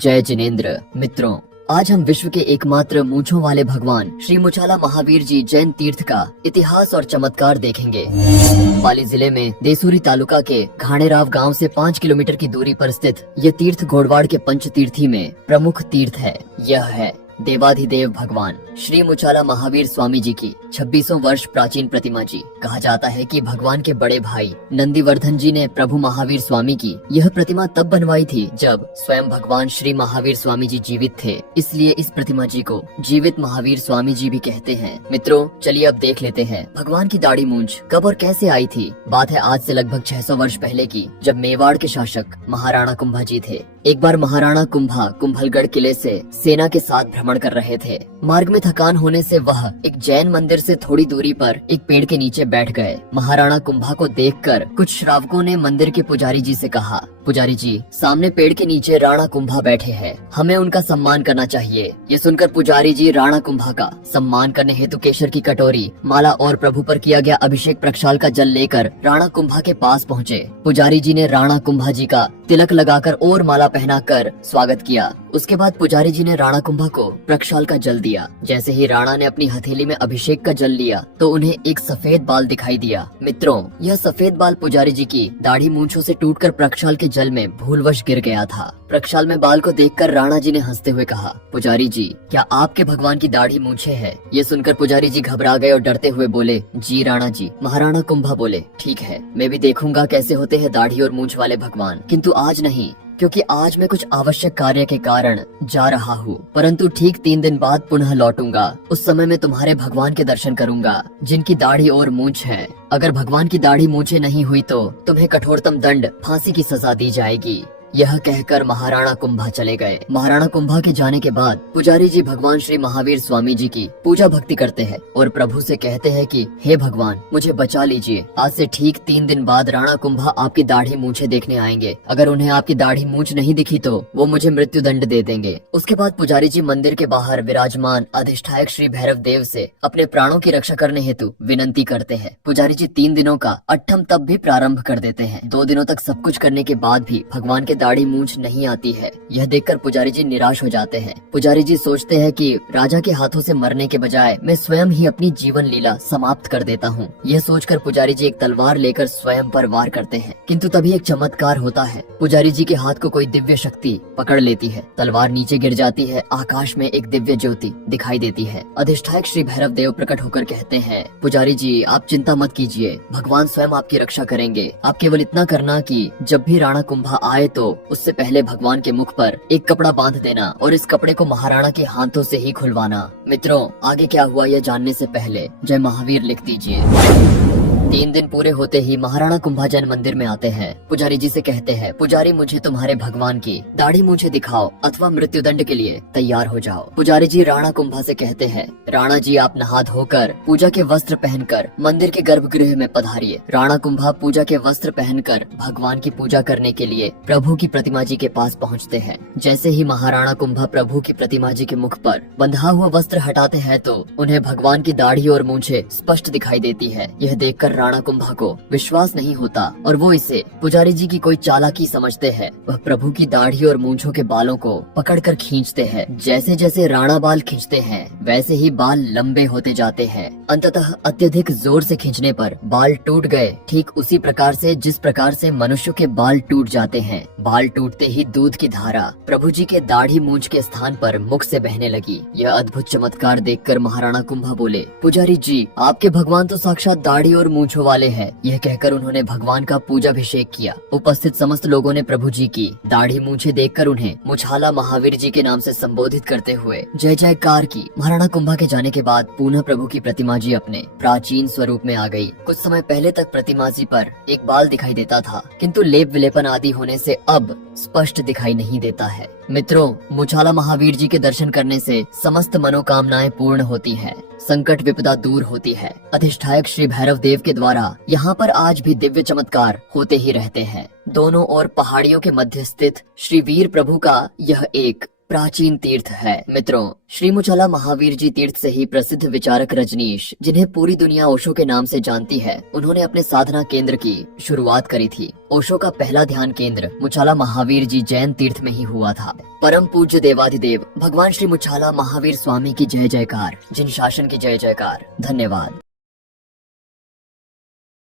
जय जिनेंद्र। मित्रों, आज हम विश्व के एकमात्र मूंछों वाले भगवान श्री मुछाला महावीर जी जैन तीर्थ का इतिहास और चमत्कार देखेंगे। पाली जिले में देसूरी तालुका के घाणेराव गांव से 5 किलोमीटर की दूरी पर स्थित ये तीर्थ घोड़वाड़ के पंचतीर्थी में प्रमुख तीर्थ है। यह है देवाधिदेव भगवान श्री मुछाला महावीर स्वामी जी की 2600 वर्ष प्राचीन प्रतिमा जी। कहा जाता है कि भगवान के बड़े भाई नंदीवर्धन जी ने प्रभु महावीर स्वामी की यह प्रतिमा तब बनवाई थी जब स्वयं भगवान श्री महावीर स्वामी जी जीवित थे, इसलिए इस प्रतिमा जी को जीवित महावीर स्वामी जी भी कहते हैं। मित्रों, चलिए अब देख लेते हैं भगवान की दाढ़ी मूंछ कब और कैसे आई थी। बात है आज से लगभग 600 वर्ष पहले की, जब मेवाड़ के शासक महाराणा कुंभा जी थे। एक बार महाराणा कुंभा कुंभलगढ़ किले से सेना के साथ भ्रमण कर रहे थे। मार्ग में थकान होने से वह एक जैन मंदिर से थोड़ी दूरी पर एक पेड़ के नीचे बैठ गए। महाराणा कुंभा को देखकर कुछ श्रावकों ने मंदिर के पुजारी जी से कहा, पुजारी जी, सामने पेड़ के नीचे राणा कुंभा बैठे हैं, हमें उनका सम्मान करना चाहिए। ये सुनकर पुजारी जी राणा कुंभा का सम्मान करने हेतु केशर की कटोरी, माला और प्रभु पर किया गया अभिषेक प्रक्षाल का जल लेकर राणा कुंभा के पास पहुँचे। पुजारी जी ने राणा कुंभा जी का तिलक लगाकर और माला पहनाकर स्वागत किया। उसके बाद पुजारी जी ने राणा कुंभा को प्रक्षाल का जल दिया। जैसे ही राणा ने अपनी हथेली में अभिषेक का जल लिया तो उन्हें एक सफेद बाल दिखाई दिया। मित्रों, यह सफेद बाल पुजारी जी की दाढ़ी मूंछों से टूटकर प्रक्षाल के जल में भूलवश गिर गया था। प्रक्षाल में बाल को देखकर राणा जी ने हंसते हुए कहा, पुजारी जी, क्या आपके भगवान की दाढ़ी मूंछें है? ये सुनकर पुजारी जी घबरा गए और डरते हुए बोले, जी राणा जी। महाराणा कुंभा बोले, ठीक है, मैं भी देखूंगा कैसे होते हैं दाढ़ी और मूंछ वाले भगवान, किंतु आज नहीं, क्योंकि आज मैं कुछ आवश्यक कार्य के कारण जा रहा हूँ, परंतु ठीक 3 दिन बाद पुनः लौटूंगा। उस समय मैं तुम्हारे भगवान के दर्शन करूंगा जिनकी दाढ़ी और मूंछ है। अगर भगवान की दाढ़ी मूंछें नहीं हुई तो तुम्हें कठोरतम दंड, फांसी की सजा दी जाएगी। यह कहकर महाराणा कुंभा चले गए। महाराणा कुंभा के जाने के बाद पुजारी जी भगवान श्री महावीर स्वामी जी की पूजा भक्ति करते हैं और प्रभु से कहते हैं कि हे भगवान, मुझे बचा लीजिए। आज से ठीक 3 दिन बाद राणा कुंभा आपकी दाढ़ी मूंछें देखने आएंगे। अगर उन्हें आपकी दाढ़ी मूंछ नहीं दिखी तो वो मुझे मृत्यु दंड दे देंगे। उसके बाद पुजारी जी मंदिर के बाहर विराजमान अधिष्ठायक श्री भैरव देव से अपने प्राणों की रक्षा करने हेतु विनंती करते हैं। पुजारी जी 3 दिनों का अट्ठम तप भी प्रारंभ कर देते हैं। 2 दिनों तक सब कुछ करने के बाद भी भगवान के दाढ़ी मूंछ नहीं आती है। यह देखकर पुजारी जी निराश हो जाते हैं। पुजारी जी सोचते हैं कि राजा के हाथों से मरने के बजाय मैं स्वयं ही अपनी जीवन लीला समाप्त कर देता हूँ। यह सोचकर पुजारी जी एक तलवार लेकर स्वयं पर वार करते हैं, किंतु तभी एक चमत्कार होता है। पुजारी जी के हाथ को कोई दिव्य शक्ति पकड़ लेती है। तलवार नीचे गिर जाती है। आकाश में एक दिव्य ज्योति दिखाई देती है। अधिष्ठायक श्री भैरव देव प्रकट होकर कहते हैं, पुजारी जी, आप चिंता मत कीजिए, भगवान स्वयं आपकी रक्षा करेंगे। आप केवल इतना करना कि जब भी राणा कुंभा आए तो उससे पहले भगवान के मुख पर एक कपड़ा बांध देना और इस कपड़े को महाराणा के हाथों से ही खुलवाना। मित्रों, आगे क्या हुआ यह जानने से पहले जय महावीर लिख दीजिए। 3 दिन पूरे होते ही महाराणा कुंभा जैन मंदिर में आते हैं। पुजारी जी से कहते हैं, पुजारी, मुझे तुम्हारे भगवान की दाढ़ी मूंछें दिखाओ अथवा मृत्युदंड के लिए तैयार हो जाओ। पुजारी जी राणा कुंभा से कहते हैं, राणा जी, आप नहा धोकर पूजा के वस्त्र पहनकर मंदिर के गर्भगृह में पधारिए। राणा कुंभा पूजा के वस्त्र पहनकर भगवान की पूजा करने के लिए प्रभु की प्रतिमा जी के पास पहुँचते हैं। जैसे ही महाराणा कुंभा प्रभु की प्रतिमा जी के मुख पर बंधा हुआ वस्त्र हटाते हैं तो उन्हें भगवान की दाढ़ी और मूंछें स्पष्ट दिखाई देती है। यह देखकर राणा कुंभा को विश्वास नहीं होता और वो इसे पुजारी जी की कोई चालाकी समझते हैं। वह प्रभु की दाढ़ी और मूंछों के बालों को पकड़कर खींचते हैं। जैसे जैसे राणा बाल खींचते हैं वैसे ही बाल लंबे होते जाते हैं। अंततः अत्यधिक जोर से खींचने पर बाल टूट गए, ठीक उसी प्रकार से जिस प्रकार से मनुष्यों के बाल टूट जाते हैं। बाल टूटते ही दूध की धारा प्रभु जी के दाढ़ी मूंछ के स्थान पर मुख से बहने लगी। यह अद्भुत चमत्कार देखकर महाराणा कुंभा बोले, पुजारी जी, आपके भगवान तो साक्षात दाढ़ी और मूंछों वाले हैं। यह कहकर उन्होंने भगवान का पूजाभिषेक किया। उपस्थित समस्त लोगों ने प्रभु जी की दाढ़ी मूंछें देखकर उन्हें मुछाला महावीर जी के नाम से संबोधित करते हुए जय जयकार की। महाराणा कुंभा के जाने के बाद पुनः प्रभु की प्रतिमा जी अपने प्राचीन स्वरूप में आ गई। कुछ समय पहले तक प्रतिमा जी पर एक बाल दिखाई देता था, किंतु लेप विलेपन आदि होने से अब स्पष्ट दिखाई नहीं देता है। मित्रों, मुछाला महावीर जी के दर्शन करने से समस्त मनोकामनाएं पूर्ण होती हैं, संकट विपदा दूर होती है। अधिष्ठायक श्री भैरव देव के द्वारा यहाँ पर आज भी दिव्य चमत्कार होते ही रहते हैं। दोनों ओर पहाड़ियों के मध्य स्थित श्री वीर प्रभु का यह एक प्राचीन तीर्थ है। मित्रों, श्री मुछाला महावीर जी तीर्थ से ही प्रसिद्ध विचारक रजनीश, जिन्हें पूरी दुनिया ओशो के नाम से जानती है, उन्होंने अपने साधना केंद्र की शुरुआत करी थी। ओशो का पहला ध्यान केंद्र मुछाला महावीर जी जैन तीर्थ में ही हुआ था। परम पूज्य देवाधिदेव भगवान श्री मुछाला महावीर स्वामी की जय जयकार, जिन शासन की जय जयकार। धन्यवाद।